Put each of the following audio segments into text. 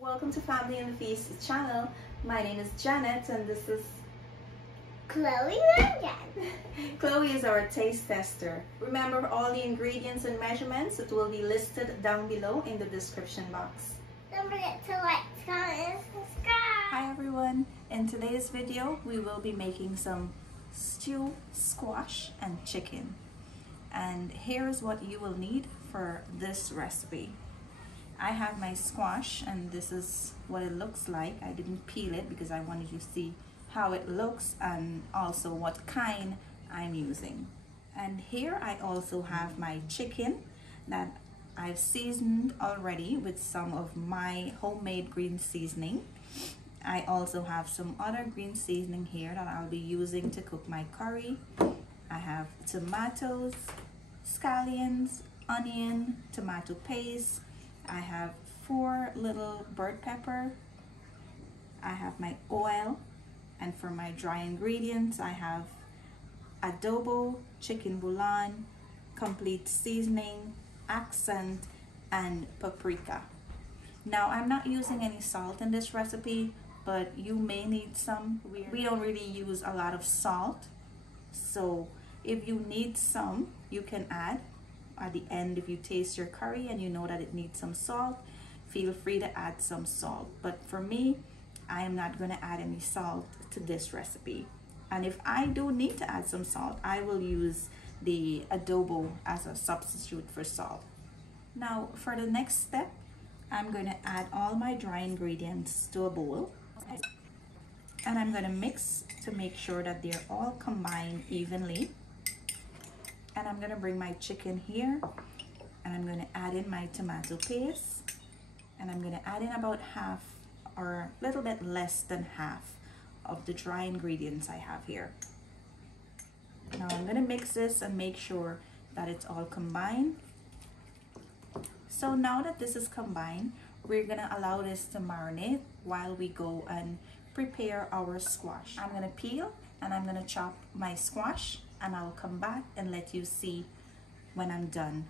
Welcome to Family and the Feast channel. My name is Janet and this is Chloe again. Chloe is our taste tester. Remember all the ingredients and measurements, it will be listed down below in the description box. Don't forget to like, comment, and subscribe. Hi everyone, in today's video we will be making some stew, squash and chicken. And here is what you will need for this recipe. I have my squash and this is what it looks like. I didn't peel it because I wanted you to see how it looks and also what kind I'm using. And here I also have my chicken that I've seasoned already with some of my homemade green seasoning. I also have some other green seasoning here that I'll be using to cook my curry. I have tomatoes, scallions, onion, tomato paste. I have 4 little bird pepper. I have my oil, and for my dry ingredients I have adobo, chicken bouillon, complete seasoning, accent, and paprika. Now I'm not using any salt in this recipe, but you may need some. We don't really use a lot of salt, so if you need some, you can add at the end. If you taste your curry and you know that it needs some salt, feel free to add some salt. But for me, I am not going to add any salt to this recipe. And if I do need to add some salt, I will use the adobo as a substitute for salt. Now for the next step, I'm going to add all my dry ingredients to a bowl. And I'm going to mix to make sure that they're all combined evenly. And I'm going to bring my chicken here and I'm going to add in my tomato paste, and I'm going to add in about half or a little bit less than half of the dry ingredients I have here. Now I'm going to mix this and make sure that it's all combined. So now that this is combined, we're going to allow this to marinate while we go and prepare our squash. I'm going to peel and I'm going to chop my squash, and I'll come back and let you see when I'm done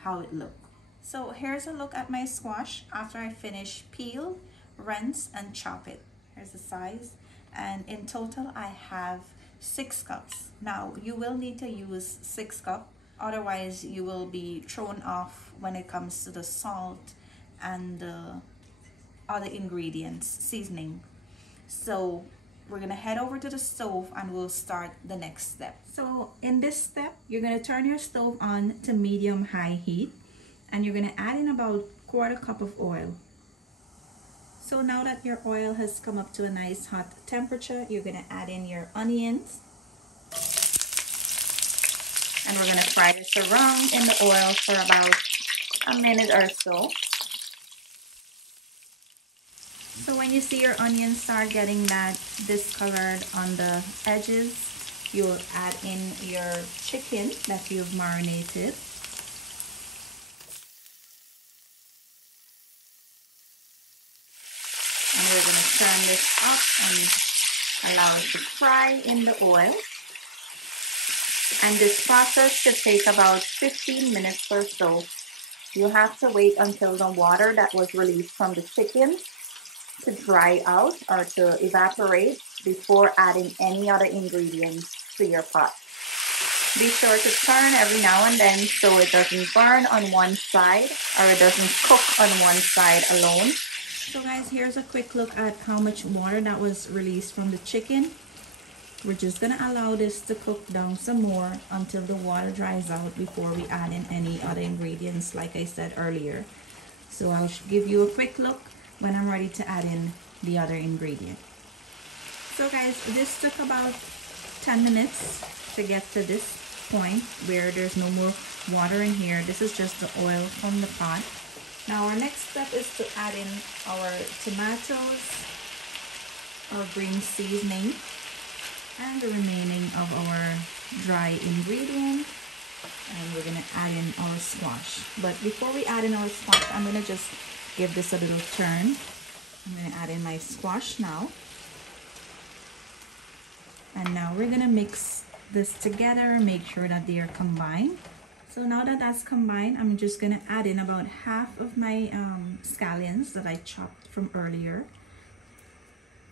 how it looks. So here's a look at my squash after I finish peel, rinse, and chop it. Here's the size, and in total I have 6 cups. Now you will need to use 6 cups, otherwise you will be thrown off when it comes to the salt and the other ingredients, seasoning. So we're gonna head over to the stove and we'll start the next step. So in this step, you're gonna turn your stove on to medium-high heat, and you're gonna add in about 1/4 cup of oil. So now that your oil has come up to a nice hot temperature, you're gonna add in your onions, and we're gonna fry this around in the oil for about a minute or so. So when you see your onions start getting that discolored on the edges, you'll add in your chicken that you've marinated. And we're going to turn this up and allow it to fry in the oil. And this process should take about 15 minutes or so. You have to wait until the water that was released from the chicken to dry out or to evaporate before adding any other ingredients to your pot. Be sure to turn every now and then so it doesn't burn on one side or it doesn't cook on one side alone. So guys, here's a quick look at how much water that was released from the chicken. We're just gonna allow this to cook down some more until the water dries out before we add in any other ingredients, like I said earlier. So I'll give you a quick look when I'm ready to add in the other ingredient. So guys, this took about 10 minutes to get to this point where there's no more water in here. This is just the oil from the pot. Now our next step is to add in our tomatoes, our green seasoning, and the remaining of our dry ingredient. And we're gonna add in our squash. But before we add in our squash, I'm gonna just give this a little turn. I'm going to add in my squash now. And now we're going to mix this together, make sure that they are combined. So So now that that's combined, I'm just gonna add in about half of my scallions that I chopped from earlier.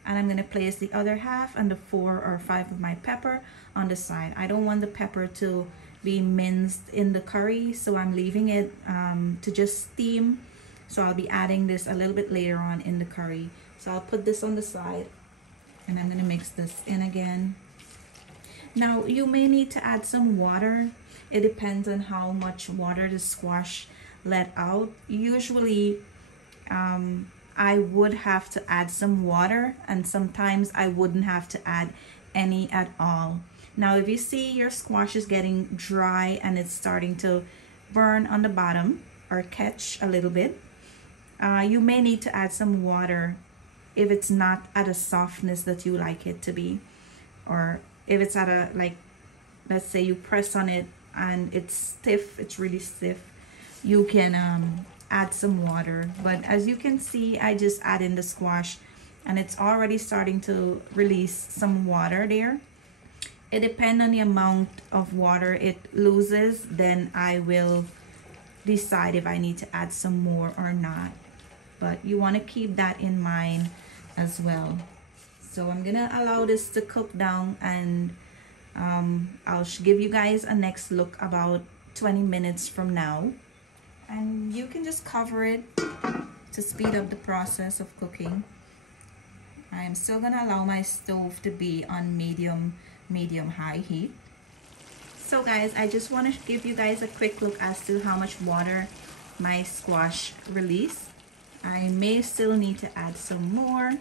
And I'm gonna place the other half and the 4 or 5 of my pepper on the side. I don't want the pepper to be minced in the curry, so I'm leaving it to just steam. So I'll be adding this a little bit later on in the curry. So I'll put this on the side and I'm gonna mix this in again. Now you may need to add some water. It depends on how much water the squash let out. Usually I would have to add some water, and sometimes I wouldn't have to add any at all. Now if you see your squash is getting dry and it's starting to burn on the bottom or catch a little bit, you may need to add some water if it's not at a softness that you like it to be, or if it's at a, like, let's say you press on it and it's stiff, it's really stiff, you can add some water. But as you can see, I just add in the squash and it's already starting to release some water there. It depends on the amount of water it loses, then I will decide if I need to add some more or not. But you want to keep that in mind as well. So I'm gonna allow this to cook down, and I'll give you guys a next look about 20 minutes from now. And you can just cover it to speed up the process of cooking. I'm still gonna allow my stove to be on medium high heat. So guys, I just want to give you guys a quick look as to how much water my squash released. I may still need to add some more,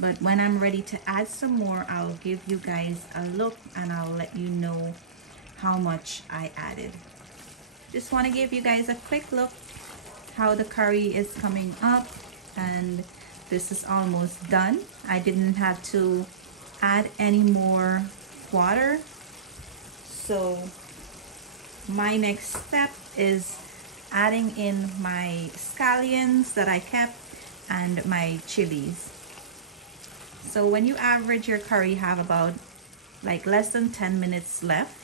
but when I'm ready to add some more, I'll give you guys a look and I'll let you know how much I added. Just want to give you guys a quick look how the curry is coming up, and this is almost done. I didn't have to add any more water. So my next step is adding in my scallions that I kept and my chilies. So when you average your curry, you have about like less than 10 minutes left.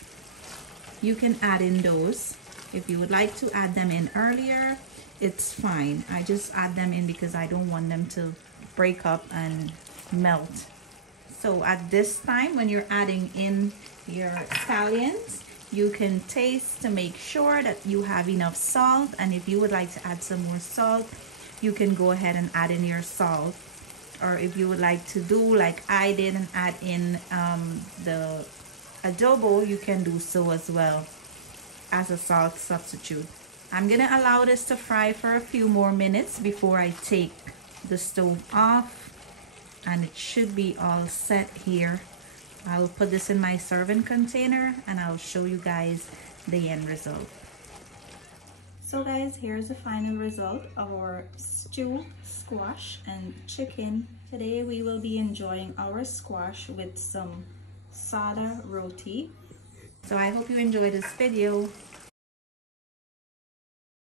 You can add in those. If you would like to add them in earlier, it's fine. I just add them in because I don't want them to break up and melt. So at this time, when you're adding in your scallions, you can taste to make sure that you have enough salt, and if you would like to add some more salt, you can go ahead and add in your salt. Or if you would like to do like I did and add in the adobo, you can do so as well as a salt substitute. I'm gonna allow this to fry for a few more minutes before I take the stove off, and it should be all set here. I'll put this in my serving container and I'll show you guys the end result. So guys, here's the final result of our stew, squash and chicken. Today we will be enjoying our squash with some sada roti. So I hope you enjoyed this video.